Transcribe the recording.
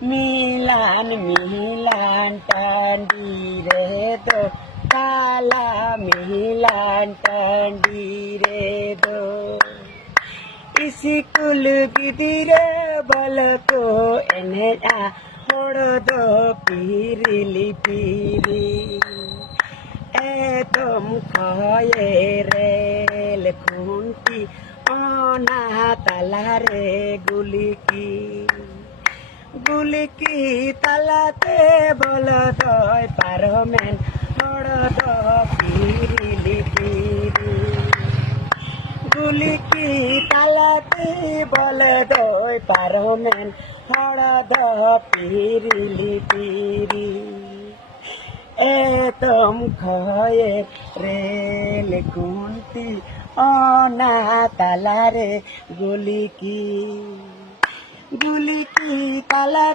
Milan Milan Tandi রে দো কালা মিলান টান্ডি রে দো স্কুল গিদিরে বলতো এনে হড়দ পিরিলি পিরি এতম খয়ে রেল খুন্তি অনা তালারে গুলিকি তালাতে বলদ পারমেন হড়দ পিরিলি পিরি গুলিকি তালাতে বলদ পারমেন হড়দ পিরিলি পিরি এতম খয়ে রেল কুন্তি অনা তালারে গুলিকি তালা